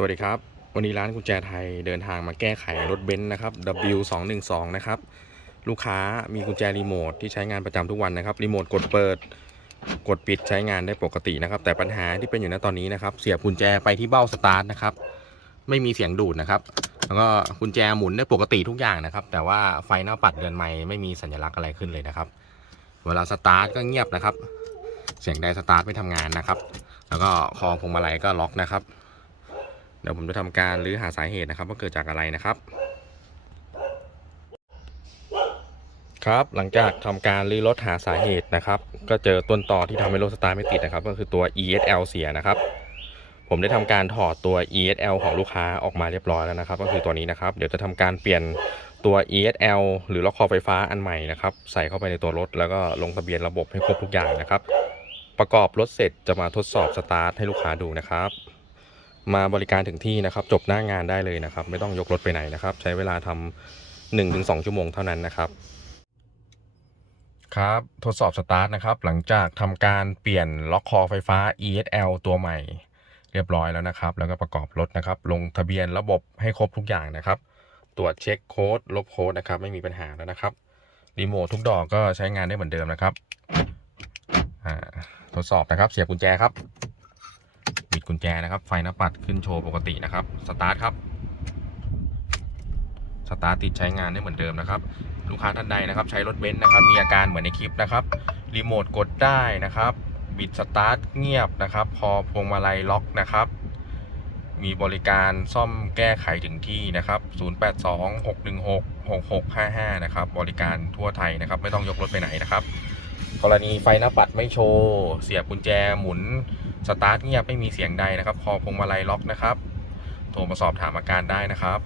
สวัสดีครับ วันนี้ร้านกุญแจไทยเดินทางมาแก้ไขรถเบนซ์นะครับ W212 นะครับ ลูกค้ามีกุญแจรีโมทที่ใช้งานประจำทุกวันนะครับ รีโมทกดเปิด กดปิดใช้งานได้ปกตินะครับ แต่ปัญหาที่เป็นอยู่ณตอนนี้นะครับ เสียบกุญแจไปที่เบ้าสตาร์ทนะครับ ไม่มีเสียงดูดนะครับ แล้วก็กุญแจหมุนได้ปกติทุกอย่างนะครับ แต่ว่าไฟหน้าปัดเดือนใหม่ไม่มีสัญลักษณ์อะไรขึ้นเลยนะครับ เวลาสตาร์ทก็เงียบนะครับ เสียงใดสตาร์ทไม่ทำงานนะครับ แล้วก็คอพวงมาลัยก็ล็อกนะครับ เดี๋ยวผมจะทำการรื้อหาสาเหตุนะครับว่าเกิดจากอะไรนะครับ ครับหลังจากทำการรื้อรถหาสาเหตุนะครับ ก็เจอต้นต่อที่ทำให้รถสตาร์ทไม่ติดนะครับ ก็คือตัว ESL เสียนะครับ ผมได้ทำการถอดตัว ESL ของลูกค้าออกมาเรียบร้อยแล้วนะครับ ก็คือตัวนี้นะครับ เดี๋ยวจะทำการเปลี่ยนตัว ESL หรือล็อกคอไฟฟ้าอันใหม่นะครับ ใส่เข้าไปในตัวรถ แล้วก็ลงทะเบียนระบบให้ครบทุกอย่างนะครับ ประกอบรถเสร็จจะมาทดสอบสตาร์ทให้ลูกค้าดูนะครับ มาบริการถึงที่นะครับ จบหน้างานได้เลยนะครับ ไม่ต้องยกรถไปไหนนะครับ ใช้เวลาทำหนึ่งถึงสองชั่วโมงเท่านั้นนะครับ ครับทดสอบสตาร์ทนะครับ หลังจากทำการเปลี่ยนล็อกคอไฟฟ้า ESL ตัวใหม่ เรียบร้อยแล้วนะครับ แล้วก็ประกอบรถนะครับ ลงทะเบียนระบบให้ครบทุกอย่างนะครับ ตรวจเช็คโค้ดลบโค้ดนะครับ ไม่มีปัญหาแล้วนะครับรีโมททุกดอกก็ใช้งานได้เหมือนเดิมนะครับทดสอบนะครับ เสียบกุญแจครับิดกุญแจนะครับ ไฟหน้าปัดขึ้นโชว์ปกตินะครับ สตาร์ทครับ สตาร์ทติดใช้งานได้เหมือนเดิมนะครับ ลูกค้าท่านใดนะครับ ใช้รถเบนซ์นะครับ มีอาการเหมือนในคลิปนะครับ รีโมทกดได้นะครับ บิดสตาร์ทเงียบนะครับ พอพวงมาลัยล็อกนะครับ มีบริการซ่อมแก้ไขถึงที่นะครับ 0826166655 นะครับ บริการทั่วไทยนะครับ ไม่ต้องยกรถไปไหนนะครับ กรณีไฟหน้าปัดไม่โชว์ เสียบกุญแจหมุนสตาร์ทเงียบไม่มีเสียงใดนะครับ คอพวงมาลัยล็อกนะครับ โทรมาสอบถามอาการได้นะครับ